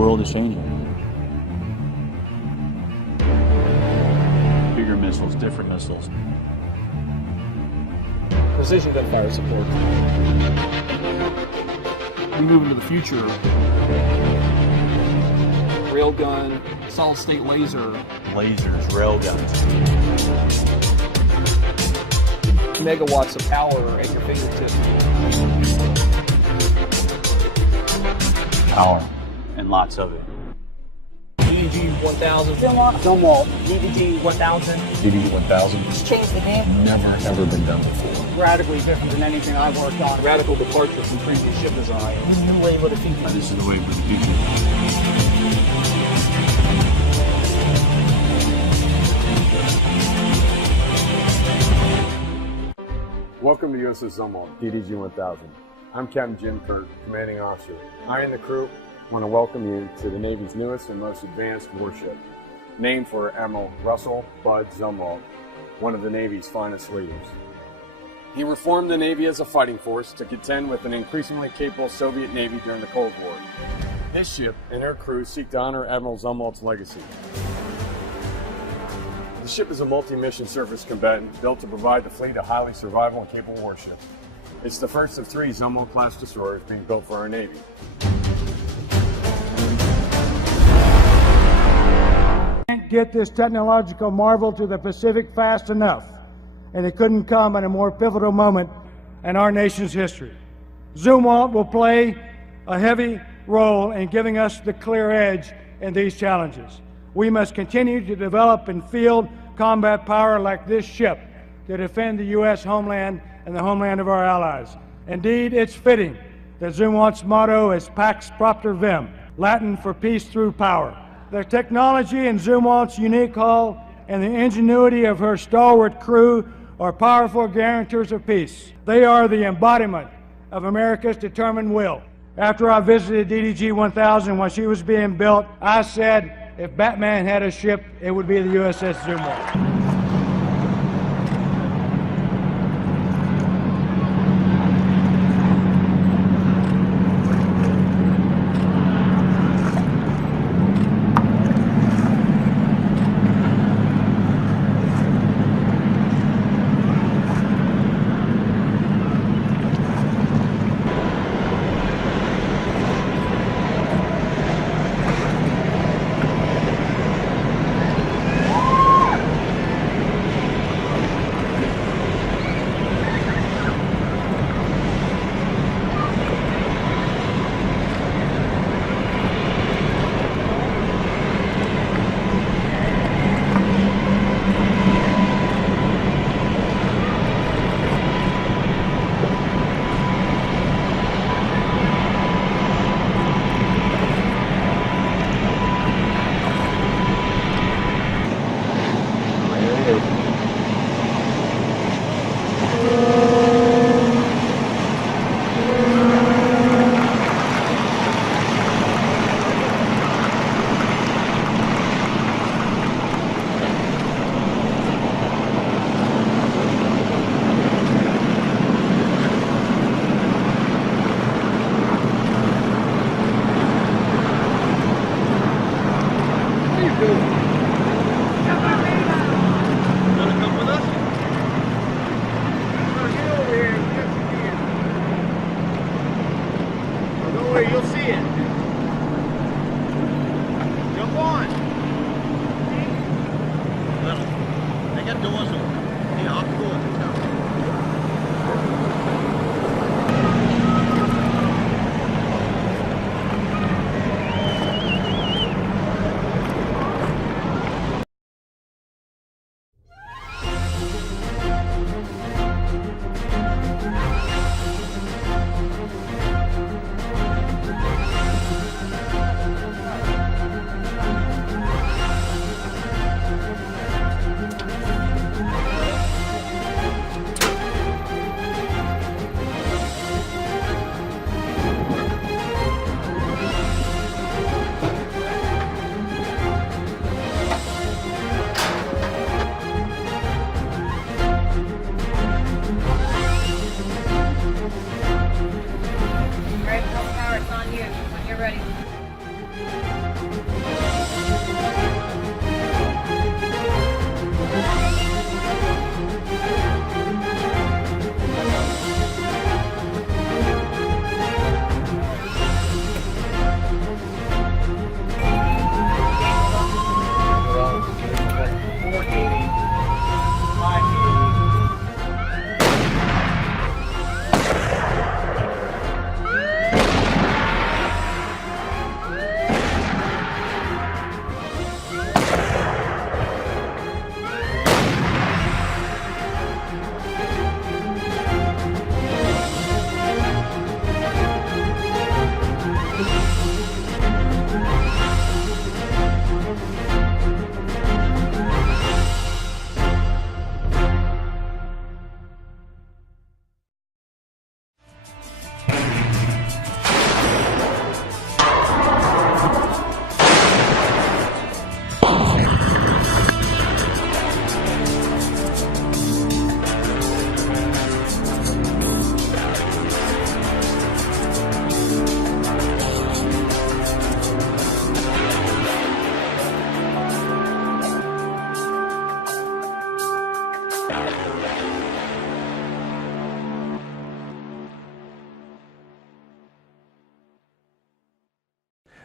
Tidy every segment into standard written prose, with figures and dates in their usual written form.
world is changing. Bigger missiles, different missiles. Precision gunfire support. We move into the future. Railgun, solid-state laser. Lasers, railguns. Megawatts of power at your fingertips. Power, and lots of it. DDG 1000. Zumwalt. DDG 1000. DDG 1000. It's changed the game. Never ever been done before. Radically different than anything I've worked on. Radical departure from previous ship design. New wave of the future. This is the way for the future. Welcome to USS Zumwalt, DDG 1000. I'm Captain Jim Kirk, Commanding Officer. I and the crew want to welcome you to the Navy's newest and most advanced warship, named for Admiral Russell Bud Zumwalt, one of the Navy's finest leaders. He reformed the Navy as a fighting force to contend with an increasingly capable Soviet Navy during the Cold War. This ship and her crew seek to honor Admiral Zumwalt's legacy. The ship is a multi-mission surface combatant built to provide the fleet a highly survival and capable warship. It's the first of 3 Zumwalt-class destroyers being built for our Navy. Can't get this technological marvel to the Pacific fast enough, and it couldn't come at a more pivotal moment in our nation's history. Zumwalt will play a heavy role in giving us the clear edge in these challenges. We must continue to develop and field combat power like this ship to defend the U.S. homeland and the homeland of our allies. Indeed, it's fitting that Zumwalt's motto is Pax Propter Vim, Latin for peace through power. The technology in Zumwalt's unique hull and the ingenuity of her stalwart crew are powerful guarantors of peace. They are the embodiment of America's determined will. After I visited DDG 1000 when she was being built, I said, if Batman had a ship, it would be the USS Zumwalt. You'll see it. Jump on. They got doors open. Yeah, I'll go in. Power, it's on you when you're ready.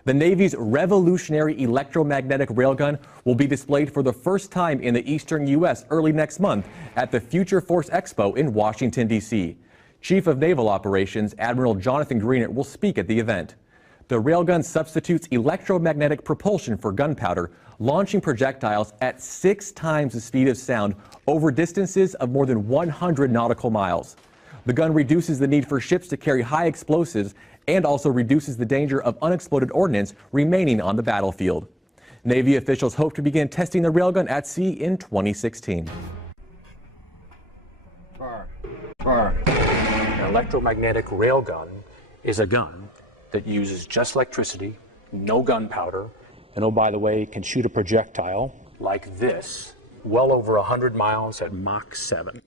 The Navy's revolutionary electromagnetic railgun will be displayed for the first time in the eastern U.S. early next month at the Future Force Expo in Washington, D.C. Chief of Naval Operations Admiral Jonathan Greenert will speak at the event. The railgun substitutes electromagnetic propulsion for gunpowder, launching projectiles at 6 times the speed of sound over distances of more than 100 nautical miles. The gun reduces the need for ships to carry high explosives and also reduces the danger of unexploded ordnance remaining on the battlefield. Navy officials hope to begin testing the railgun at sea in 2016. An electromagnetic railgun is a gun that uses just electricity, no gunpowder, and oh, by the way, can shoot a projectile like this, well over 100 miles at Mach 7.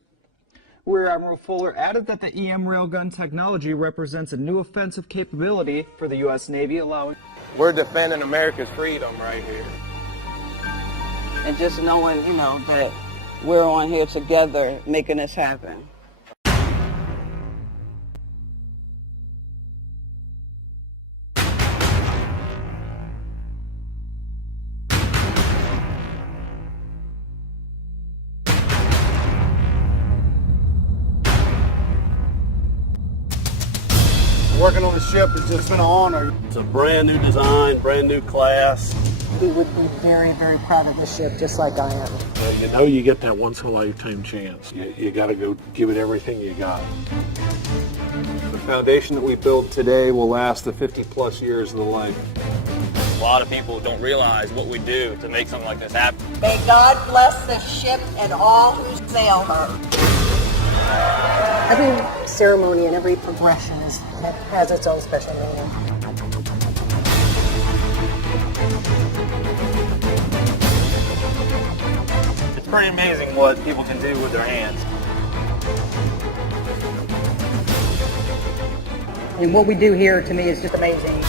Rear Admiral Fuller added that the EM railgun technology represents a new offensive capability for the U.S. Navy, allowing... We're defending America's freedom right here. And just knowing, that we're on here together making this happen. Working on the ship has just been an honor. It's a brand new design, brand new class. He would be very, very proud of the ship, just like I am. You get that once in a lifetime chance. You got to go give it everything you got. The foundation that we build today will last the 50-plus years of the life. A lot of people don't realize what we do to make something like this happen. May God bless the ship and all who sail her. Every ceremony and every progression has its own special meaning. It's pretty amazing what people can do with their hands. And what we do here, to me, is just amazing.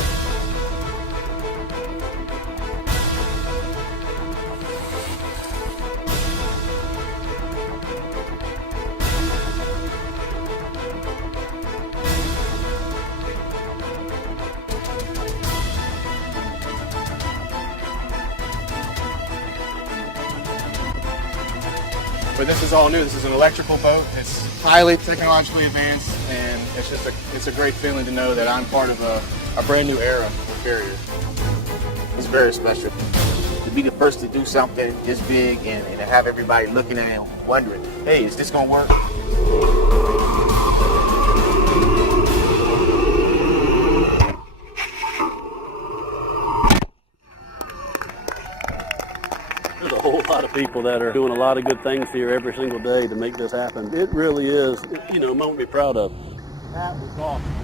But this is all new. This is an electrical boat. It's highly technologically advanced, and it's a great feeling to know that I'm part of a brand new era of carrier. It's very special. To be the first to do something this big and to have everybody looking at it and wondering, hey, is this gonna work? There's a whole lot of people that are doing a lot of good things here every single day to make this happen. It really is, a moment to be proud of. That was awesome.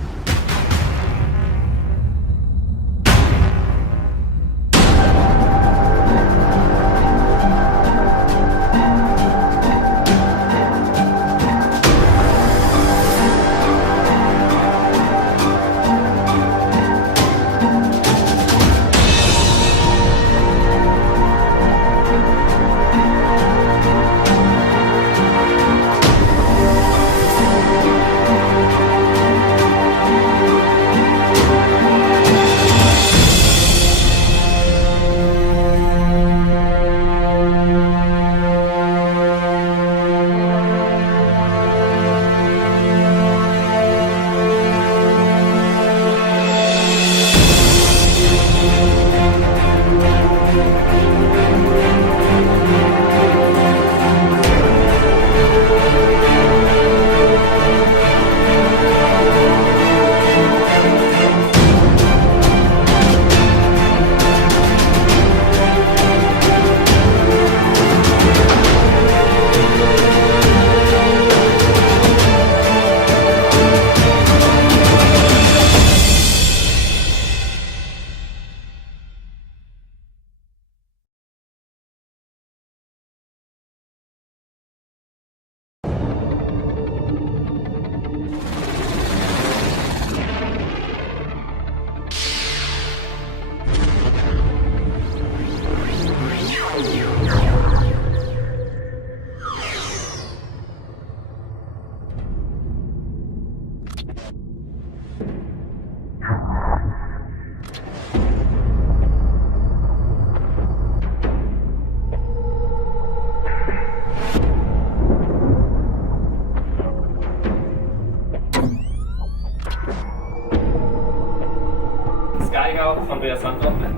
Träger von der Sandwaffe.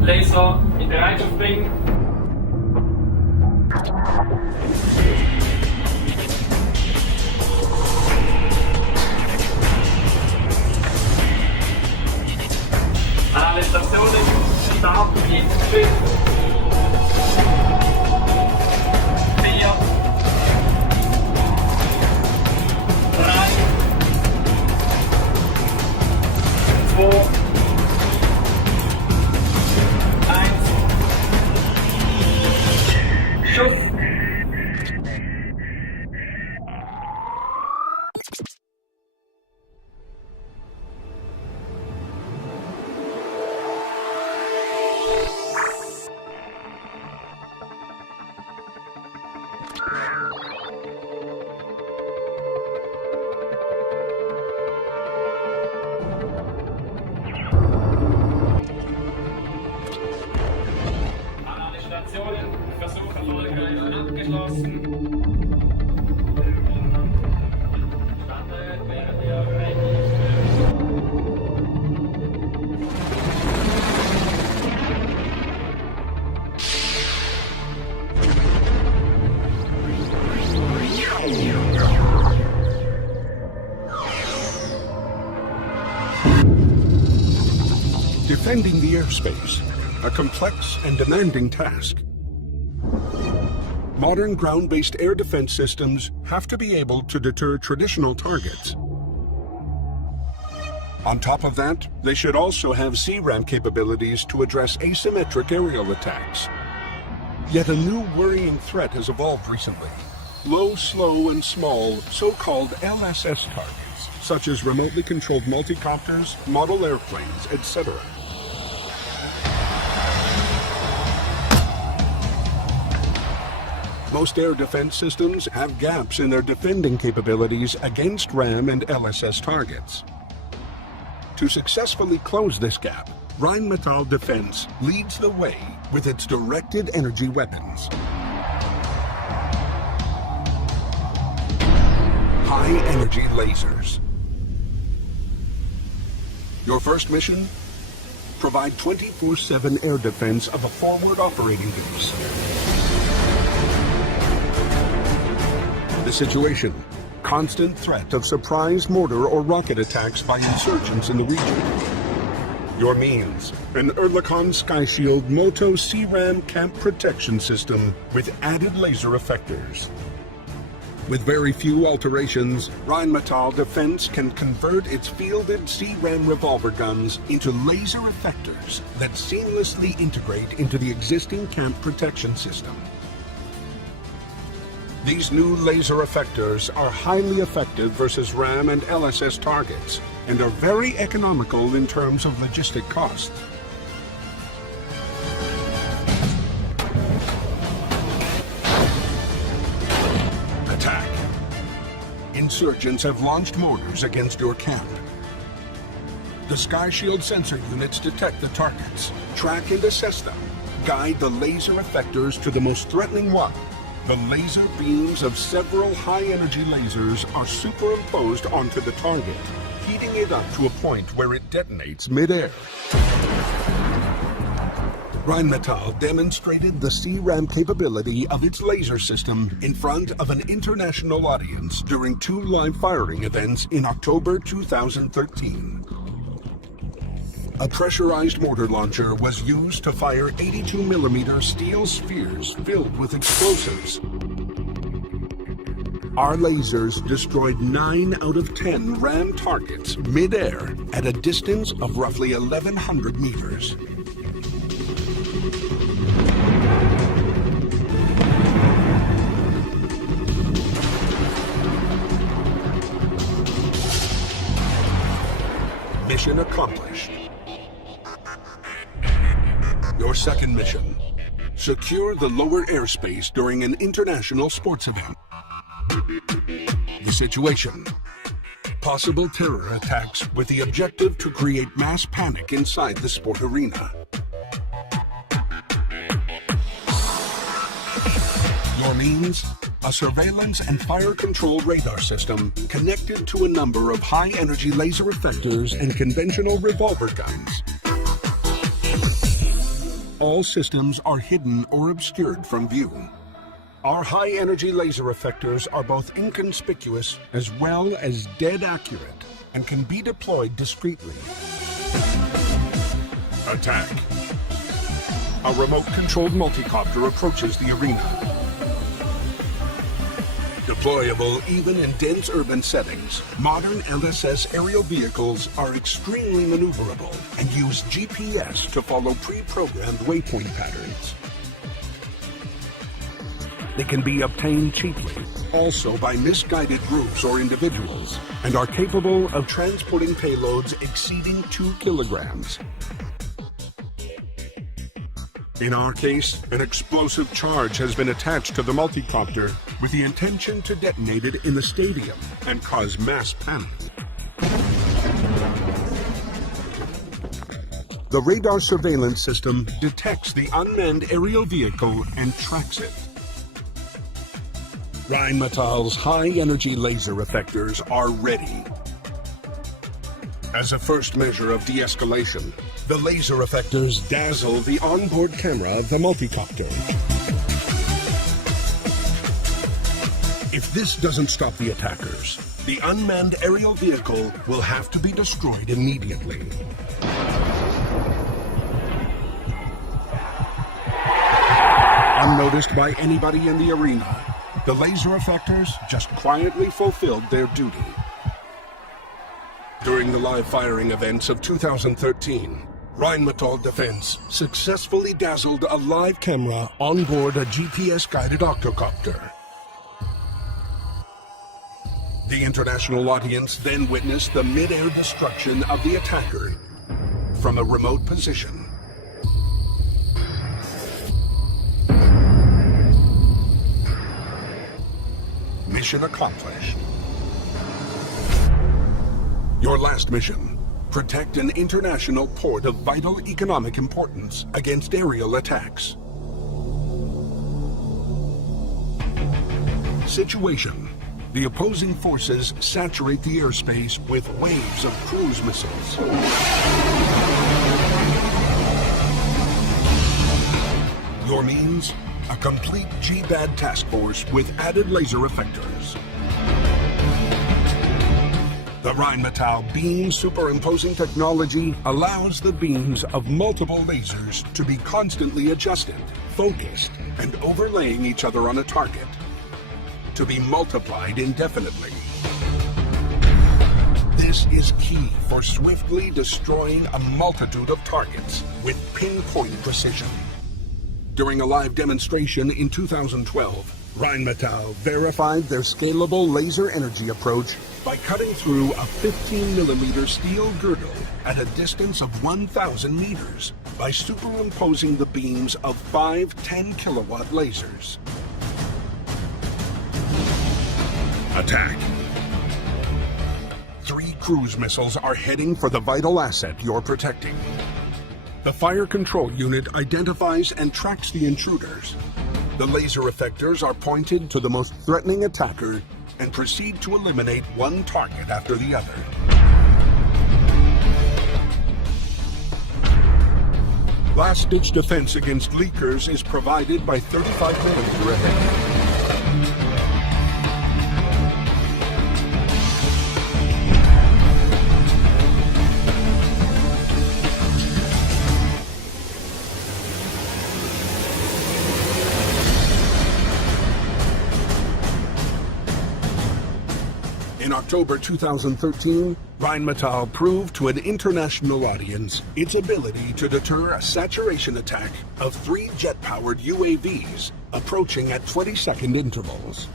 Laser in Bereitschaft bringen. Alle Stationen starten jetzt 5, 4, 3, 2, 1, Schuss! Versuch erfolgreich abgeschlossen. Stande während der Defending the airspace, a complex and demanding task. Modern ground-based air defense systems have to be able to deter traditional targets. On top of that, they should also have CRAM capabilities to address asymmetric aerial attacks. Yet a new worrying threat has evolved recently. Low, slow, and small, so-called LSS targets, such as remotely controlled multicopters, model airplanes, etc. Most air defense systems have gaps in their defending capabilities against RAM and LSS targets. To successfully close this gap, Rheinmetall Defense leads the way with its directed energy weapons. High-energy lasers. Your first mission? Provide 24/7 air defense of a forward operating base. The situation: constant threat of surprise mortar or rocket attacks by insurgents in the region. Your means: an Oerlikon Sky Shield Moto CRAM camp protection system with added laser effectors. With very few alterations, Rheinmetall Defense can convert its fielded CRAM revolver guns into laser effectors that seamlessly integrate into the existing camp protection system. These new laser effectors are highly effective versus RAM and LSS targets and are very economical in terms of logistic costs. Attack. Insurgents have launched mortars against your camp. The Sky Shield sensor units detect the targets, track and assess them, guide the laser effectors to the most threatening one. The laser beams of several high-energy lasers are superimposed onto the target, heating it up to a point where it detonates mid-air. Rheinmetall demonstrated the CRAM capability of its laser system in front of an international audience during 2 live firing events in October 2013. A pressurized mortar launcher was used to fire 82mm steel spheres filled with explosives. Our lasers destroyed 9 out of 10 RAM targets mid-air at a distance of roughly 1,100 meters. Mission accomplished. Your second mission: secure the lower airspace during an international sports event. The situation: possible terror attacks with the objective to create mass panic inside the sport arena. Your means? A surveillance and fire control radar system connected to a number of high-energy laser effectors and conventional revolver guns. All systems are hidden or obscured from view. Our high-energy laser effectors are both inconspicuous as well as dead accurate and can be deployed discreetly. Attack. A remote-controlled multicopter approaches the arena. Deployable even in dense urban settings, modern LSS aerial vehicles are extremely maneuverable and use GPS to follow pre-programmed waypoint patterns. They can be obtained cheaply, also by misguided groups or individuals, and are capable of transporting payloads exceeding 2 kilograms. In our case, an explosive charge has been attached to the multicopter with the intention to detonate it in the stadium and cause mass panic. The radar surveillance system detects the unmanned aerial vehicle and tracks it. Rheinmetall's high-energy laser effectors are ready. As a first measure of de-escalation, the laser effectors dazzle the onboard camera of the multicopter. If this doesn't stop the attackers, the unmanned aerial vehicle will have to be destroyed immediately. Unnoticed by anybody in the arena, the laser effectors just quietly fulfilled their duty. During the live firing events of 2013, Rheinmetall Defense successfully dazzled a live camera on board a GPS-guided octocopter. The international audience then witnessed the mid-air destruction of the attacker from a remote position. Mission accomplished. Your last mission: protect an international port of vital economic importance against aerial attacks. Situation: the opposing forces saturate the airspace with waves of cruise missiles. Your means? A complete GBAD task force with added laser effectors. The Rheinmetall beam superimposing technology allows the beams of multiple lasers to be constantly adjusted, focused, and overlaying each other on a target, to be multiplied indefinitely. This is key for swiftly destroying a multitude of targets with pinpoint precision. During a live demonstration in 2012, Rheinmetall verified their scalable laser energy approach by cutting through a 15mm steel girdle at a distance of 1,000 meters by superimposing the beams of 5 10-kilowatt lasers. Attack. 3 cruise missiles are heading for the vital asset you're protecting. The fire control unit identifies and tracks the intruders. The laser effectors are pointed to the most threatening attacker and proceed to eliminate one target after the other. Last-ditch defense against leakers is provided by 35mm ahead. In October 2013, Rheinmetall proved to an international audience its ability to deter a saturation attack of 3 jet-powered UAVs approaching at 20-second intervals.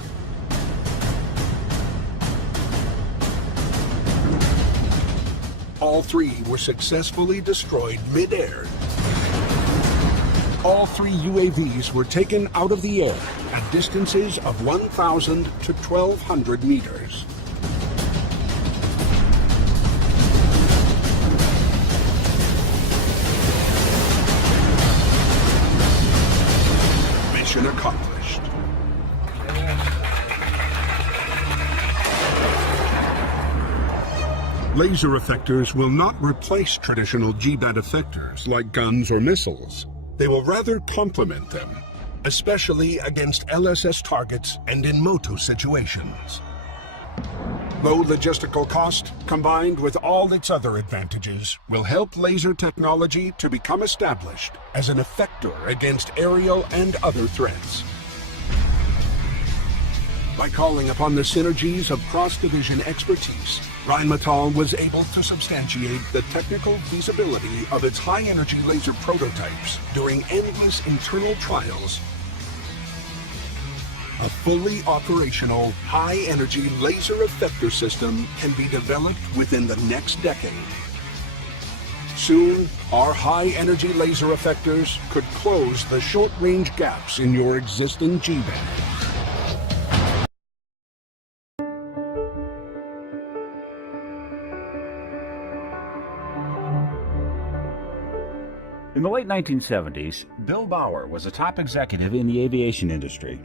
All 3 were successfully destroyed mid-air. All 3 UAVs were taken out of the air at distances of 1,000 to 1,200 meters. Mission accomplished. Laser effectors will not replace traditional GBAT effectors like guns or missiles. They will rather complement them, especially against LSS targets and in moto situations. Low logistical cost, combined with all its other advantages, will help laser technology to become established as an effector against aerial and other threats. By calling upon the synergies of cross-division expertise, Rheinmetall was able to substantiate the technical feasibility of its high-energy laser prototypes during endless internal trials. A fully operational, high-energy laser effector system can be developed within the next decade. Soon, our high-energy laser effectors could close the short-range gaps in your existing GBAT. In the late 1970s, Bill Bauer was a top executive in the aviation industry.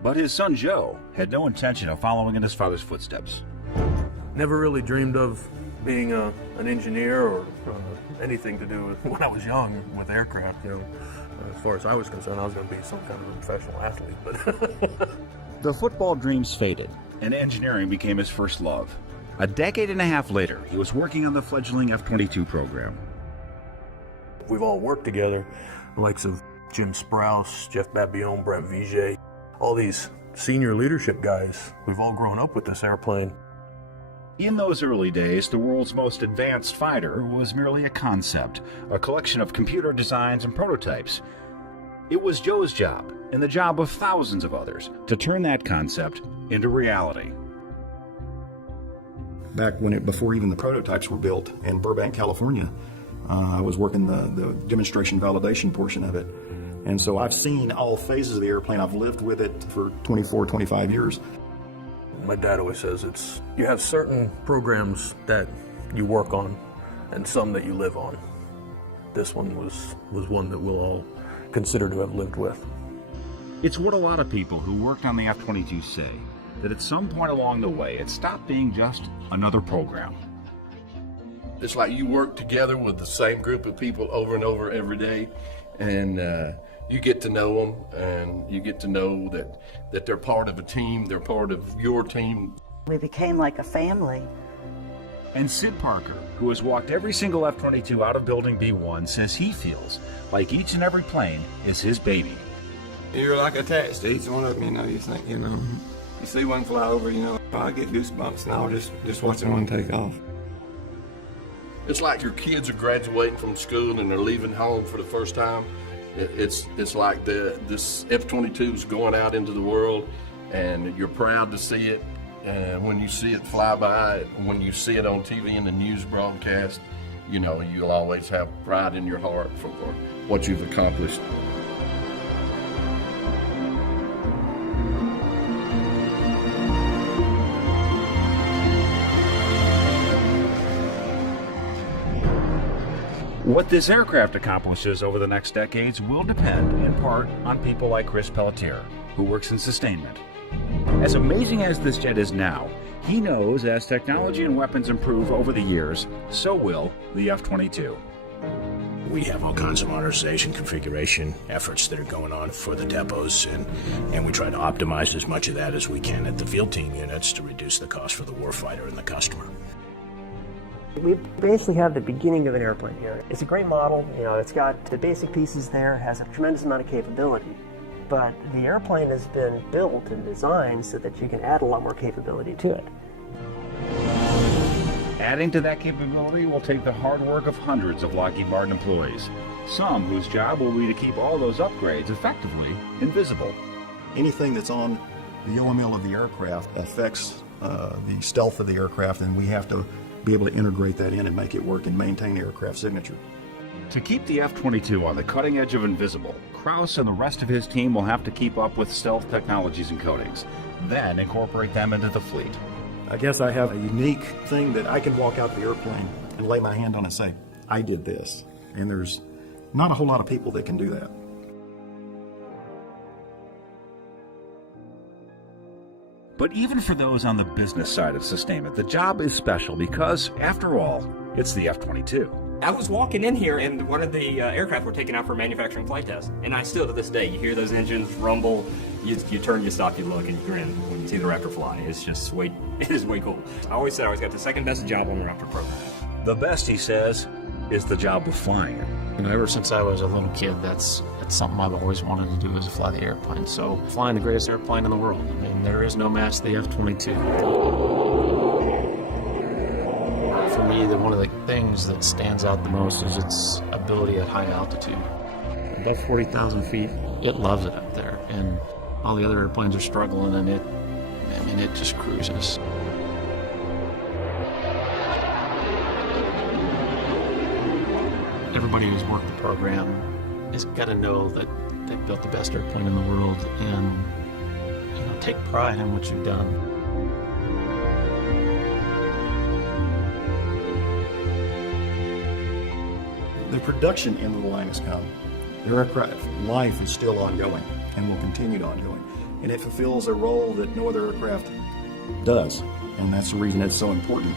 But his son Joe had no intention of following in his father's footsteps. Never really dreamed of being an engineer or anything to do with, when I was young, with aircraft. You know, as far as I was concerned, I was going to be some kind of a professional athlete. But The football dreams faded, and engineering became his first love. A decade and a half later, he was working on the fledgling F-22 program. we've all worked together, the likes of Jim Sprouse, Jeff Babillon, Brent Vijay, all these senior leadership guys. We've all grown up with this airplane. In those early days, the world's most advanced fighter was merely a concept, a collection of computer designs and prototypes. It was Joe's job, and the job of thousands of others, to turn that concept into reality. Back before even the prototypes were built in Burbank, California, I was working the demonstration validation portion of it. And so I've seen all phases of the airplane. I've lived with it for 24, 25 years. My dad always says you have certain programs that you work on and some that you live on. This one was one that we'll all consider to have lived with. It's what a lot of people who worked on the F-22 say, that at some point along the way, it stopped being just another program. It's like you work together with the same group of people over and over every day, and you get to know them, and you get to know that they're part of a team, they're part of your team. We became like a family. And Sid Parker, who has walked every single F-22 out of Building B1, says he feels like each and every plane is his baby. You're like attached to each one of them, you think, you see one fly over, I get goosebumps now just watching one take off. It's like your kids are graduating from school and they're leaving home for the first time. It's like this F-22 is going out into the world, and you're proud to see it. And when you see it fly by, when you see it on TV in the news broadcast, you'll always have pride in your heart for what you've accomplished. What this aircraft accomplishes over the next decades will depend, in part, on people like Chris Pelletier, who works in sustainment. As amazing as this jet is now, he knows as technology and weapons improve over the years, so will the F-22. We have all kinds of modernization configuration efforts that are going on for the depots, and we try to optimize as much of that as we can at the field team units to reduce the cost for the warfighter and the customer. We basically have the beginning of an airplane here. It's a great model, it's got the basic pieces there, has a tremendous amount of capability, but the airplane has been built and designed so that you can add a lot more capability to it. Adding to that capability will take the hard work of hundreds of Lockheed Martin employees, some whose job will be to keep all those upgrades effectively invisible. Anything that's on the OML of the aircraft affects the stealth of the aircraft, and we have to be able to integrate that in and make it work and maintain the aircraft signature. To keep the F-22 on the cutting edge of invisible, Krauss and the rest of his team will have to keep up with stealth technologies and coatings, then incorporate them into the fleet. I guess I have a unique thing that I can walk out the airplane and lay my hand on and say, I did this. And there's not a whole lot of people that can do that. But even for those on the business side of sustainment, the job is special because, after all, it's the F-22. I was walking in here and one of the aircraft were taken out for manufacturing flight test. And I still, to this day, you hear those engines rumble, you turn, you stop, you look, and you grin when you see the Raptor fly. It's just it is way cool. I always said I always got the second best job on the Raptor program. The best, he says, is the job of flying it. You know, ever since I was a little kid, that's something I've always wanted to do, is fly the airplane. So flying the greatest airplane in the world. I mean, there is no match to the F-22. For me, one of the things that stands out the most is its ability at high altitude. Above 40,000 feet, it loves it up there, and all the other airplanes are struggling, and it just cruises. Everybody who's worked the program has got to know that they've built the best airplane in the world, and take pride in what you've done. The production end of the line has come. The aircraft life is still ongoing and will continue to ongoing. And it fulfills a role that no other aircraft does. And that's the reason it's so important.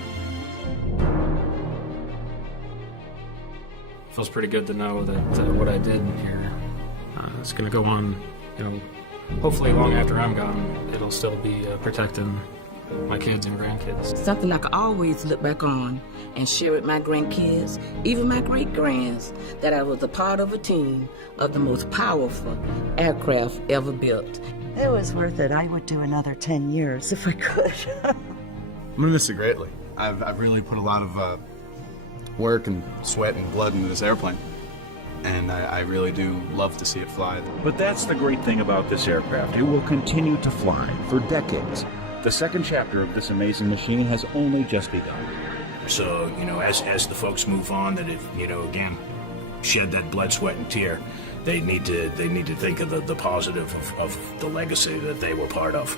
It feels pretty good to know that what I did here is going to go on, hopefully long after I'm gone, it'll still be protecting my kids and grandkids. Something I can always look back on and share with my grandkids, even my great-grands, that I was a part of a team of the most powerful aircraft ever built. It was worth it. I would do another 10 years if I could. I'm gonna miss it greatly. I've really put a lot of work and sweat and blood into this airplane, and I really do love to see it fly. But that's the great thing about this aircraft. It will continue to fly for decades. The second chapter of this amazing machine has only just begun. So, as the folks move on, that again, shed that blood, sweat, and tear, they need to think of the positive of the legacy that they were part of,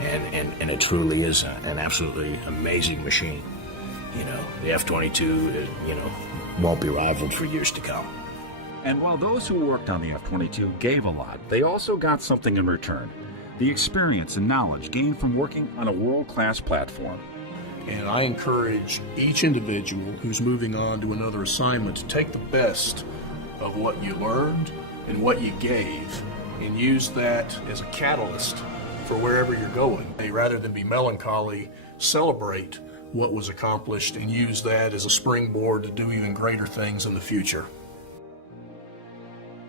and it truly is an absolutely amazing machine. The F-22, won't be rivaled for years to come. And while those who worked on the F-22 gave a lot, they also got something in return. The experience and knowledge gained from working on a world-class platform. And I encourage each individual who's moving on to another assignment to take the best of what you learned and what you gave and use that as a catalyst for wherever you're going. Rather than be melancholy, celebrate what was accomplished and use that as a springboard to do even greater things in the future.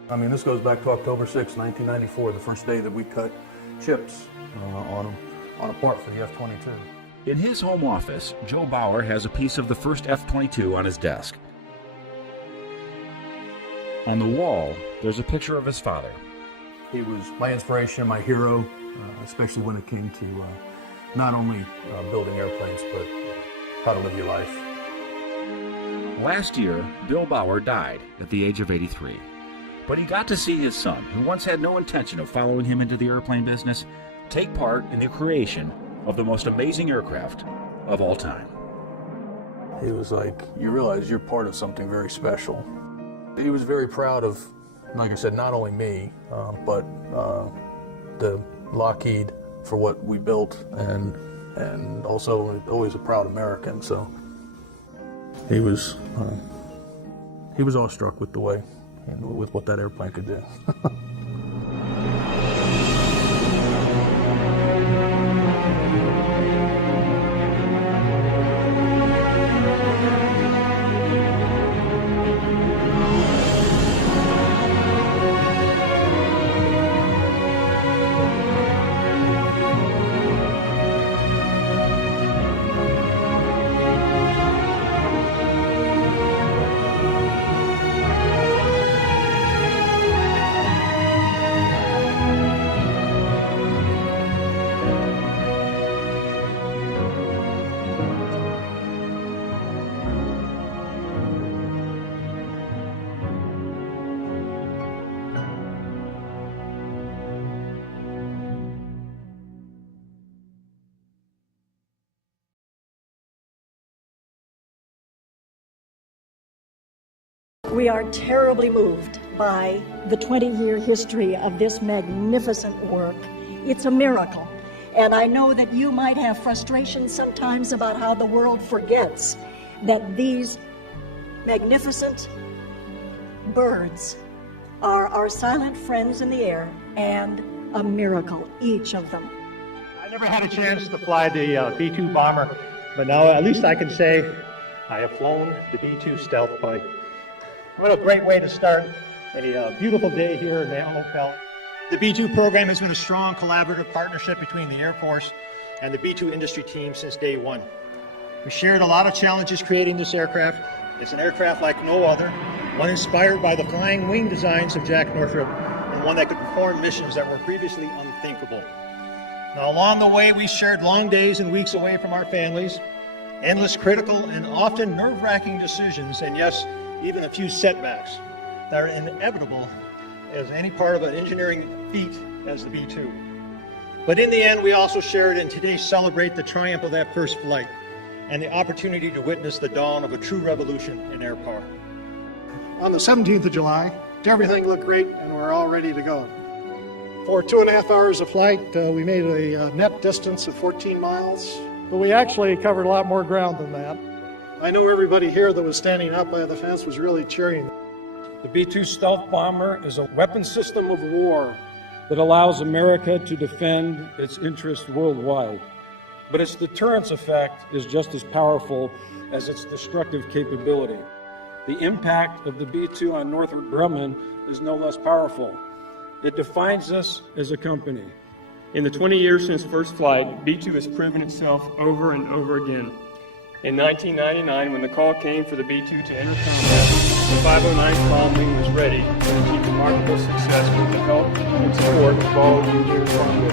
I mean, this goes back to October 6, 1994, the first day that we cut chips on a part for the F-22. In his home office, Joe Bauer has a piece of the first F-22 on his desk. On the wall, there's a picture of his father. He was my inspiration, my hero, especially when it came to not only building airplanes, but how to live your life. Last year, Bill Bauer died at the age of 83. But he got to see his son, who once had no intention of following him into the airplane business, take part in the creation of the most amazing aircraft of all time. He was like, you realize you're part of something very special. He was very proud of, like I said, not only me, but the Lockheed for what we built, and also always a proud American. So he was awestruck with the way, with what that airplane could do. We are terribly moved by the 20-year history of this magnificent work. It's a miracle. And I know that you might have frustration sometimes about how the world forgets that these magnificent birds are our silent friends in the air and a miracle, each of them. I never had a chance to fly the B-2 bomber, but now at least I can say I have flown the B-2 stealth plane. What a great way to start a beautiful day here in Antelope Valley. The B-2 program has been a strong collaborative partnership between the Air Force and the B-2 industry team since day one. We shared a lot of challenges creating this aircraft. It's an aircraft like no other, one inspired by the flying wing designs of Jack Northrop, and one that could perform missions that were previously unthinkable. Now, along the way, we shared long days and weeks away from our families, endless critical and often nerve-wracking decisions, and yes, even a few setbacks that are inevitable as any part of an engineering feat as the B-2. But in the end, we also shared and today celebrate the triumph of that first flight and the opportunity to witness the dawn of a true revolution in air power. On the 17th of July, everything looked great and we're all ready to go. For 2.5 hours of flight, we made a net distance of 14 miles, but we actually covered a lot more ground than that. I know everybody here that was standing out by the fence was really cheering. The B-2 stealth bomber is a weapon system of war that allows America to defend its interests worldwide. But its deterrence effect is just as powerful as its destructive capability. The impact of the B-2 on Northrop Grumman is no less powerful. It defines us as a company. In the 20 years since first flight, B-2 has proven itself over and over again. In 1999, when the call came for the B-2 to enter combat, the 509 bomb wing was ready to achieve remarkable success with the help and support of all of you here from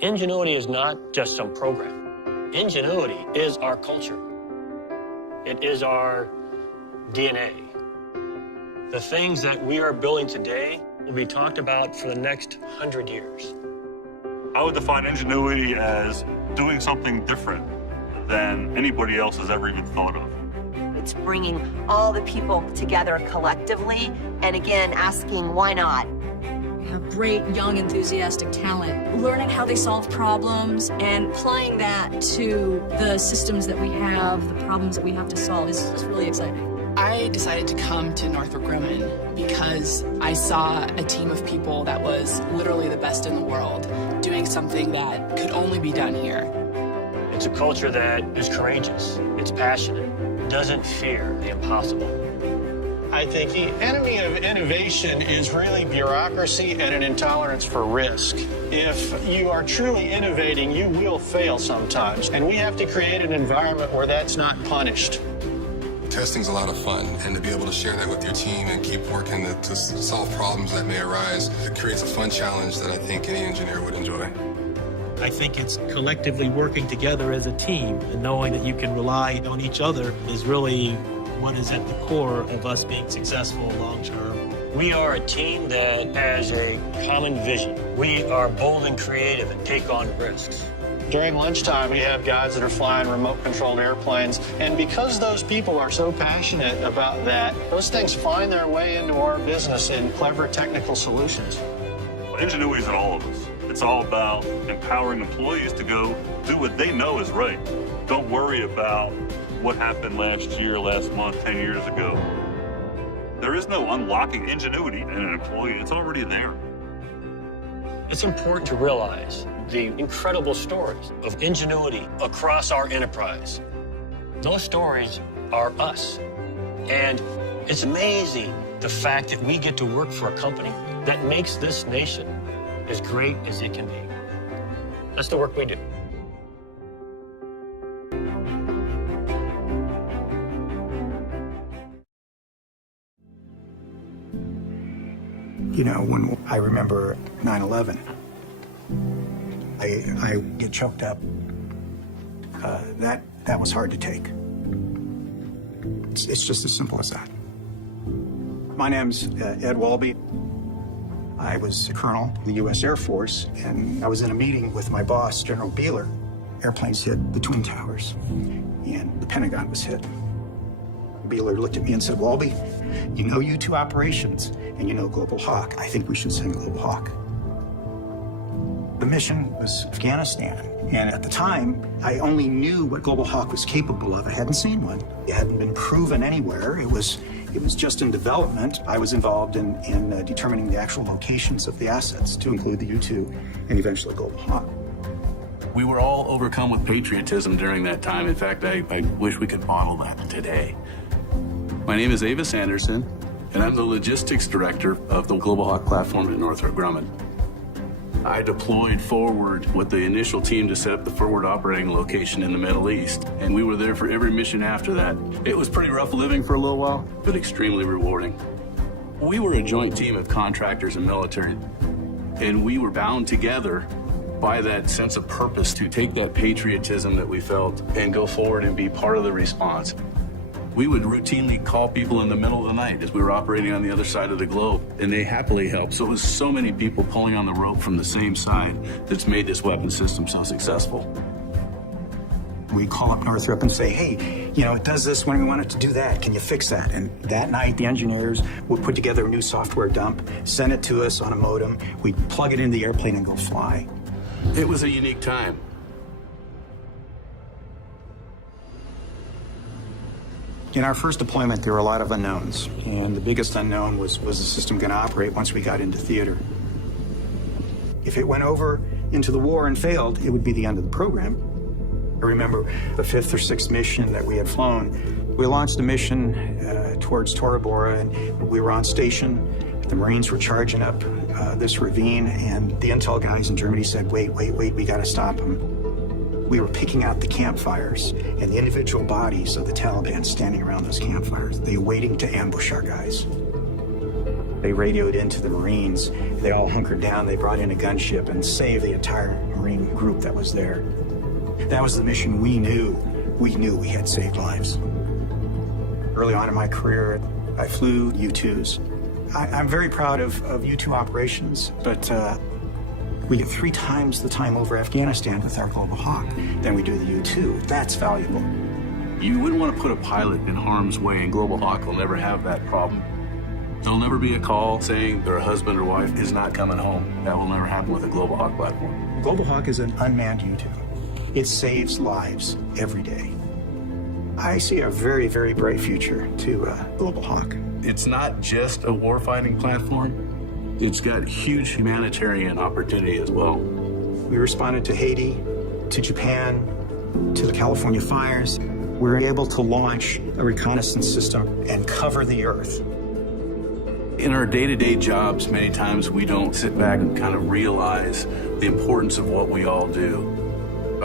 Ingenuity is not just some program. Ingenuity is our culture. It is our DNA. The things that we are building today will be talked about for the next 100 years. I would define ingenuity as doing something different than anybody else has ever even thought of. It's bringing all the people together collectively, and again, asking why not? Have great, young, enthusiastic talent, learning how they solve problems and applying that to the systems that we have, the problems that we have to solve is just really exciting. I decided to come to Northrop Grumman because I saw a team of people that was literally the best in the world doing something that could only be done here. It's a culture that is courageous, it's passionate, doesn't fear the impossible. I think the enemy of innovation is really bureaucracy and an intolerance for risk. If you are truly innovating, you will fail sometimes, and we have to create an environment where that's not punished. Testing's a lot of fun, and to be able to share that with your team and keep working to solve problems that may arise, it creates a fun challenge that I think any engineer would enjoy. I think it's collectively working together as a team and knowing that you can rely on each other is really what is at the core of us being successful long term. We are a team that has a common vision. We are bold and creative and take on risks. During lunchtime, we have guys that are flying remote-controlled airplanes, and because those people are so passionate about that, those things find their way into our business in clever technical solutions. Well, ingenuity is in all of us. It's all about empowering employees to go do what they know is right. Don't worry about what happened last year, last month, 10 years ago. There is no unlocking ingenuity in an employee. It's already there. It's important to realize the incredible stories of ingenuity across our enterprise. Those stories are us. And it's amazing the fact that we get to work for a company that makes this nation as great as it can be. That's the work we do. You know, when I remember 9/11, I get choked up. That was hard to take. It's just as simple as that. My name's Ed Walby. I was a colonel in the U.S. Air Force, and I was in a meeting with my boss, General Beeler. Airplanes hit the Twin Towers, and the Pentagon was hit. Beeler looked at me and said, Walby, you know U-2 operations, and you know Global Hawk. I think we should send Global Hawk. The mission was Afghanistan, and at the time, I only knew what Global Hawk was capable of. I hadn't seen one. It hadn't been proven anywhere. It was just in development. I was involved in determining the actual locations of the assets, to include the U-2 and eventually Global Hawk. We were all overcome with patriotism during that time. In fact, I wish we could model that today. My name is Avis Anderson, and I'm the logistics director of the Global Hawk platform at Northrop Grumman. I deployed forward with the initial team to set up the forward operating location in the Middle East, and we were there for every mission after that. It was pretty rough living for a little while, but extremely rewarding. We were a joint team of contractors and military, and we were bound together by that sense of purpose to take that patriotism that we felt and go forward and be part of the response. We would routinely call people in the middle of the night as we were operating on the other side of the globe, and they happily helped. So it was so many people pulling on the rope from the same side that's made this weapon system so successful. We call up Northrop and say, hey, you know, it does this when we want it to do that. Can you fix that? And that night, the engineers would put together a new software dump, send it to us on a modem. We'd plug it into the airplane and go fly. It was a unique time. In our first deployment, there were a lot of unknowns, and the biggest unknown was the system going to operate once we got into theater? If it went over into the war and failed, it would be the end of the program. I remember the 5th or 6th mission that we had flown. We launched a mission towards Tora Bora, and we were on station. The Marines were charging up this ravine, and the intel guys in Germany said, wait, we got to stop them. We were picking out the campfires and the individual bodies of the Taliban standing around those campfires. They were waiting to ambush our guys. They radioed into the Marines. They all hunkered down. They brought in a gunship and saved the entire Marine group that was there. That was the mission we knew we had saved lives. Early on in my career, I flew U-2s. I'm very proud of U-2 operations, but we get 3 times the time over Afghanistan with our Global Hawk than we do the U-2. That's valuable. You wouldn't want to put a pilot in harm's way, and Global Hawk will never have that problem. There'll never be a call saying their husband or wife is not coming home. That will never happen with a Global Hawk platform. Global Hawk is an unmanned U-2. It saves lives every day. I see a very, very bright future to Global Hawk. It's not just a warfighting platform. It's got huge humanitarian opportunity as well. We responded to Haiti, to Japan, to the California fires. We were able to launch a reconnaissance system and cover the Earth. In our day-to-day jobs, many times we don't sit back and kind of realize the importance of what we all do.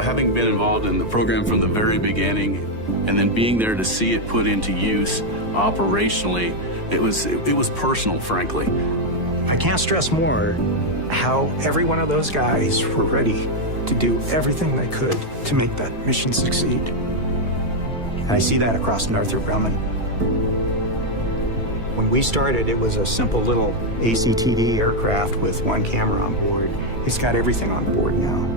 Having been involved in the program from the very beginning, and then being there to see it put into use operationally, it was personal, frankly. I can't stress more how every one of those guys were ready to do everything they could to make that mission succeed. And I see that across Northrop Grumman. When we started, it was a simple little ACTD aircraft with 1 camera on board. It's got everything on board now.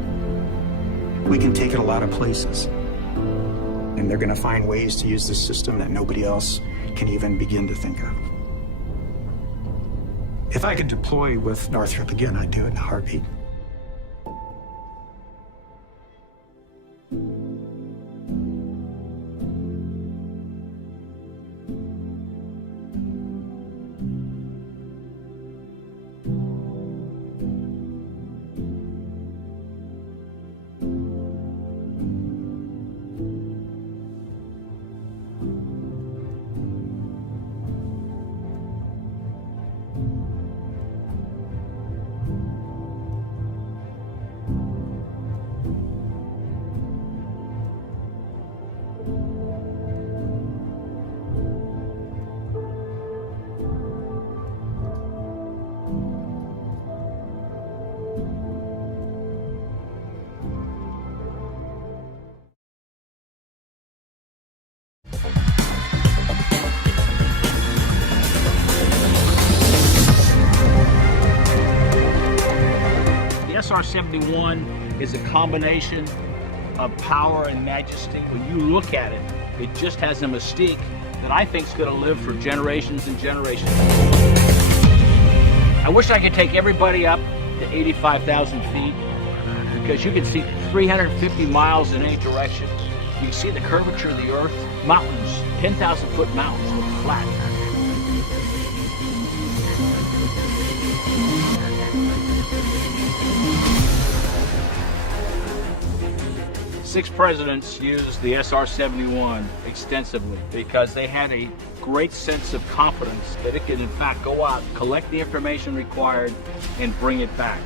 We can take it a lot of places. And they're going to find ways to use this system that nobody else can even begin to think of. If I could deploy with Northrop again, I'd do it in a heartbeat. SR-71 is a combination of power and majesty. When you look at it, it just has a mystique that I think is going to live for generations and generations. I wish I could take everybody up to 85,000 feet because you can see 350 miles in any direction. You can see the curvature of the Earth, mountains, 10,000-foot mountains look flat. Six presidents used the SR-71 extensively because they had a great sense of confidence that it could in fact go out, collect the information required, and bring it back.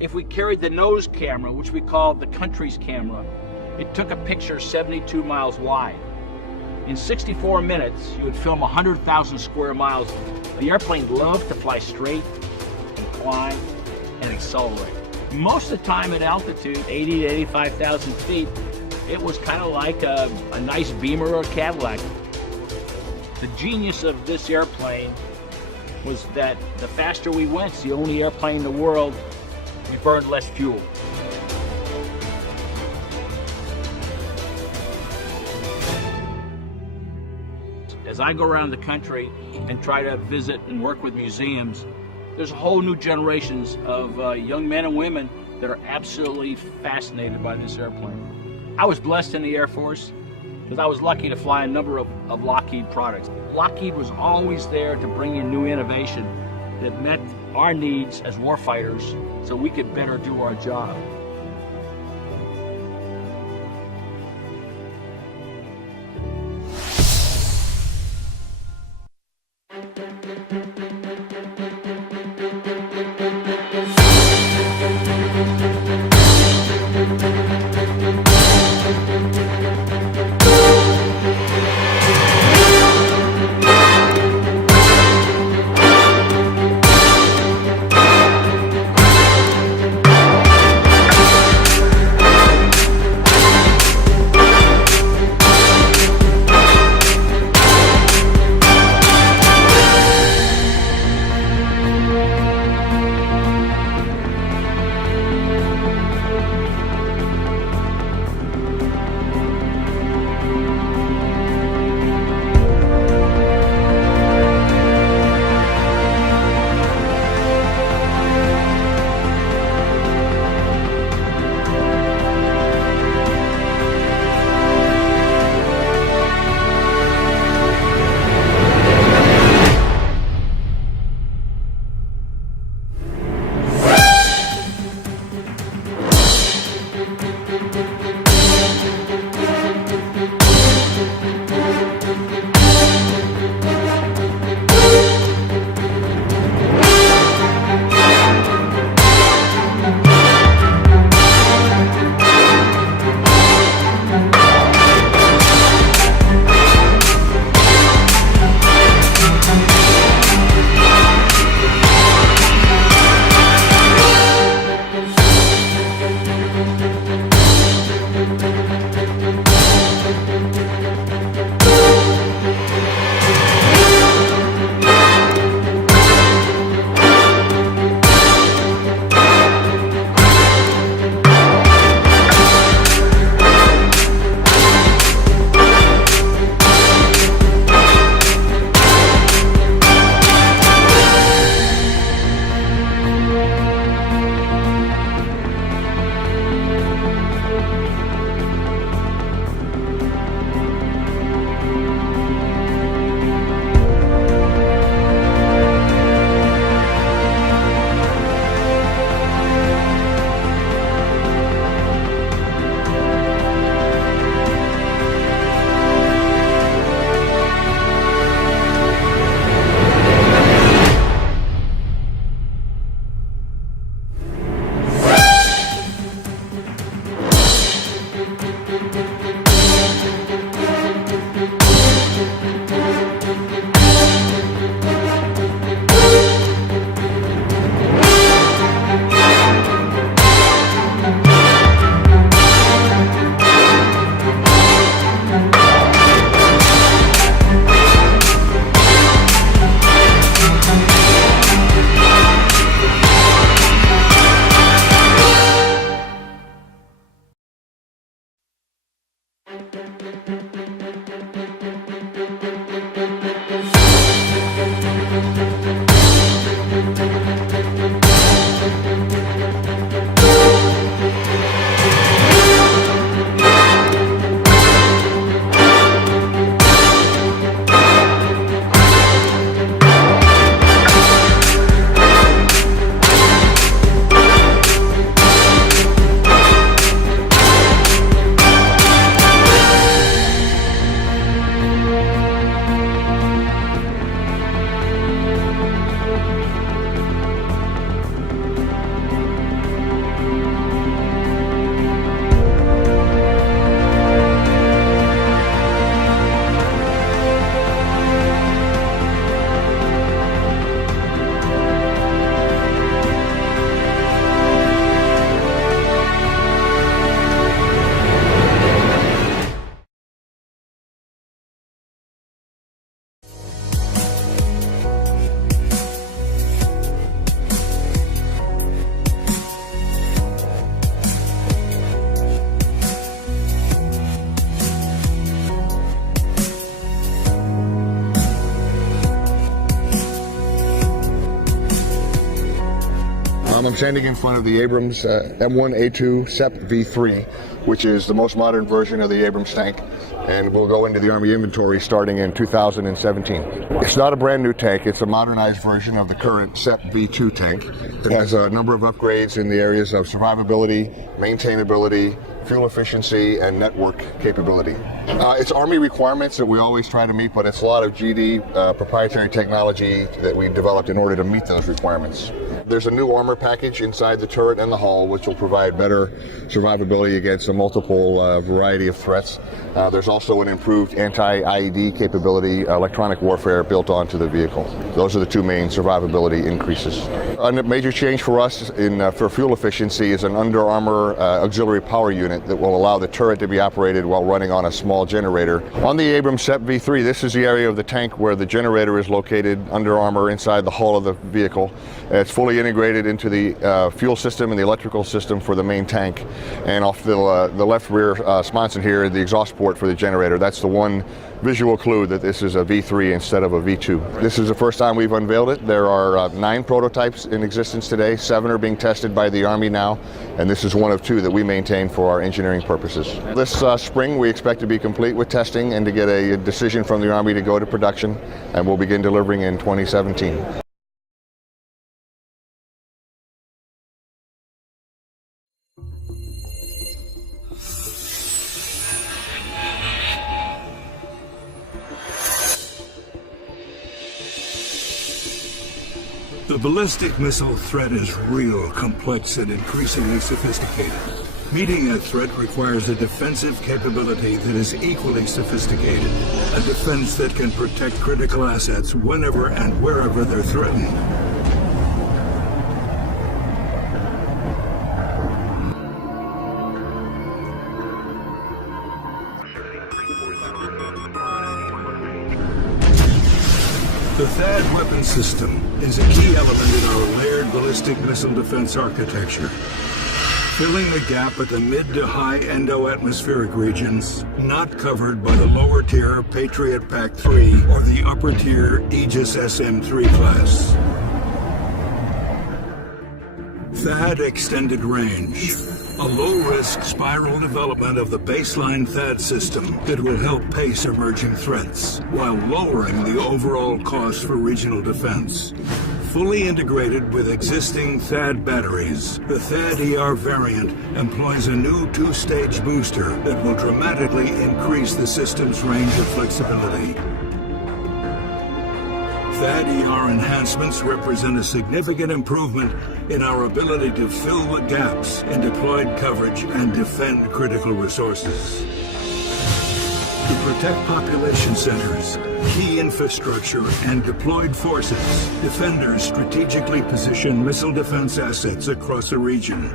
If we carried the nose camera, which we called the country's camera, it took a picture 72 miles wide. In 64 minutes, you would film 100,000 square miles. The airplane loved to fly straight and climb and accelerate. Most of the time at altitude, 80 to 85,000 feet, it was kind of like a nice Beamer or a Cadillac. The genius of this airplane was that the faster we went, it's the only airplane in the world, we burned less fuel. As I go around the country and try to visit and work with museums, there's a whole new generations of young men and women that are absolutely fascinated by this airplane. I was blessed in the Air Force because I was lucky to fly a number of Lockheed products. Lockheed was always there to bring in new innovation that met our needs as warfighters so we could better do our job. I'm standing in front of the Abrams M1A2 SEP V3, which is the most modern version of the Abrams tank, and will go into the Army inventory starting in 2017. It's not a brand new tank, it's a modernized version of the current SEP V2 tank. It has a number of upgrades in the areas of survivability, maintainability, fuel efficiency, and network capability. It's Army requirements that we always try to meet, but it's a lot of GD proprietary technology that we developed in order to meet those requirements. There's a new armor package inside the turret and the hull, which will provide better survivability against a multiple variety of threats. There's also an improved anti-IED capability, electronic warfare built onto the vehicle. Those are the two main survivability increases. A major change for us for fuel efficiency is an Under Armour auxiliary power unit that will allow the turret to be operated while running on a small generator. On the Abrams SEP V3, this is the area of the tank where the generator is located, Under Armour inside the hull of the vehicle. It's fully integrated into the fuel system and the electrical system for the main tank. And off the left rear sponson here, the exhaust port for the generator. That's the one visual clue that this is a V3 instead of a V2. This is the first time we've unveiled it. There are 9 prototypes in existence today. 7 are being tested by the Army now, and this is one of 2 that we maintain for our engineering purposes. This spring we expect to be complete with testing and to get a decision from the Army to go to production, and we'll begin delivering in 2017. The ballistic missile threat is real, complex, and increasingly sophisticated. Meeting that threat requires a defensive capability that is equally sophisticated, a defense that can protect critical assets whenever and wherever they're threatened. The THAAD weapon system is a key element in our layered ballistic missile defense architecture, filling the gap at the mid to high endo-atmospheric regions not covered by the lower tier Patriot PAC-3 or the upper tier Aegis SM-3 class. THAAD Extended Range, a low-risk spiral development of the baseline THAAD system that will help pace emerging threats while lowering the overall cost for regional defense. Fully integrated with existing THAAD batteries, the THAAD-ER variant employs a new 2-stage booster that will dramatically increase the system's range of flexibility. THAAD-ER enhancements represent a significant improvement in our ability to fill the gaps in deployed coverage and defend critical resources. To protect population centers, key infrastructure, and deployed forces, defenders strategically position missile defense assets across the region.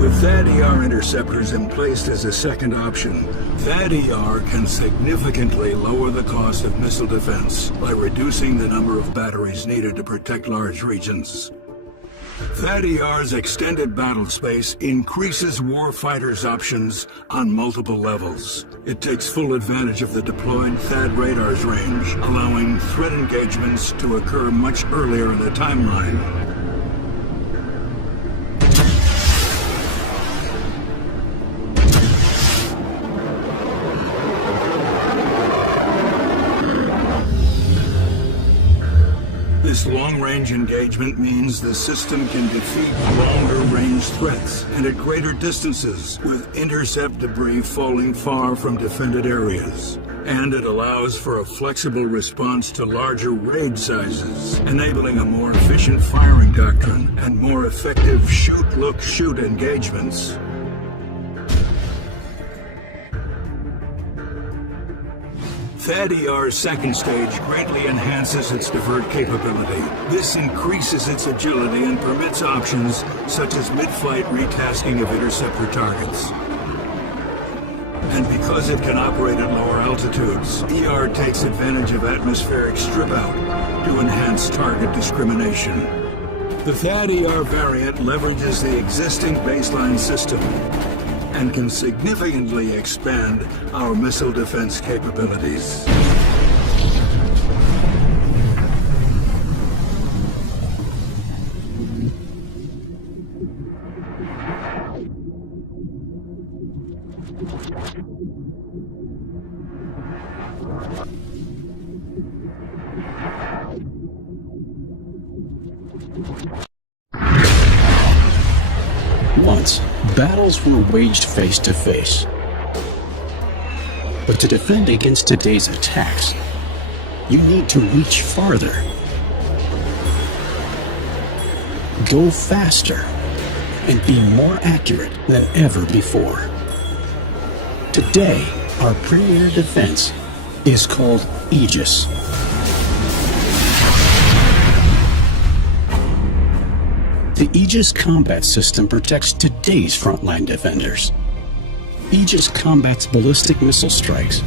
With THAAD-ER interceptors in place as a second option, THAAD-ER can significantly lower the cost of missile defense by reducing the number of batteries needed to protect large regions. THAAD-ER's extended battle space increases warfighters' options on multiple levels. It takes full advantage of the deployed THAAD radar's range, allowing threat engagements to occur much earlier in the timeline. This long-range engagement means the system can defeat longer-range threats and at greater distances with intercept debris falling far from defended areas. And it allows for a flexible response to larger raid sizes, enabling a more efficient firing doctrine and more effective shoot-look-shoot engagements. THAAD-ER's second stage greatly enhances its divert capability. This increases its agility and permits options such as mid-flight retasking of interceptor targets. And because it can operate at lower altitudes, ER takes advantage of atmospheric strip-out to enhance target discrimination. The THAAD-ER variant leverages the existing baseline system and can significantly expand our missile defense capabilities. Once, battles were waged face to face. But to defend against today's attacks, you need to reach farther, go faster, and be more accurate than ever before. Today, our premier defense is called Aegis. The Aegis combat system protects today's frontline defenders. Aegis combats ballistic missile strikes.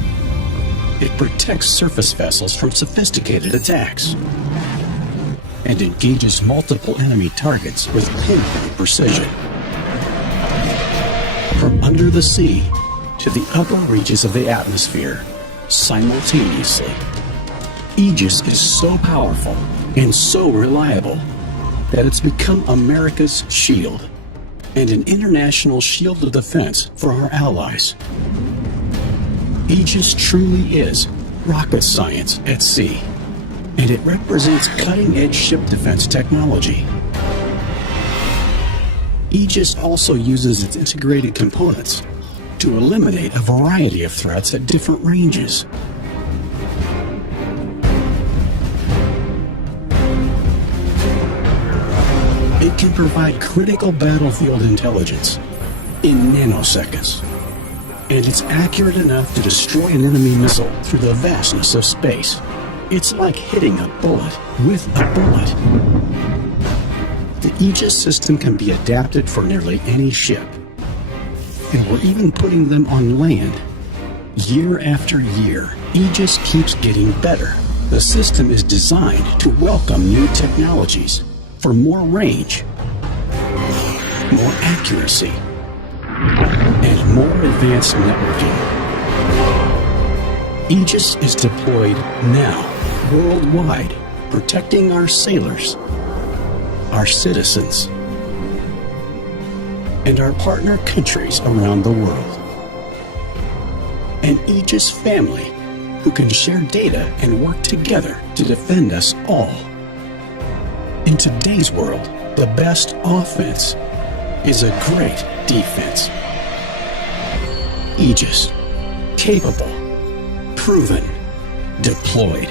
It protects surface vessels from sophisticated attacks and engages multiple enemy targets with pinpoint precision. From under the sea to the upper reaches of the atmosphere, simultaneously. Aegis is so powerful and so reliable that it's become America's shield and an international shield of defense for our allies. Aegis truly is rocket science at sea, and it represents cutting-edge ship defense technology. Aegis also uses its integrated components to eliminate a variety of threats at different ranges. It can provide critical battlefield intelligence in nanoseconds, and it's accurate enough to destroy an enemy missile through the vastness of space. It's like hitting a bullet with a bullet. The Aegis system can be adapted for nearly any ship, and we're even putting them on land. Year after year, Aegis keeps getting better. The system is designed to welcome new technologies for more range, more accuracy, and more advanced networking. Aegis is deployed now, worldwide, protecting our sailors, our citizens, and our partner countries around the world. An Aegis family who can share data and work together to defend us all. In today's world, the best offense is a great defense. Aegis, capable, proven, deployed.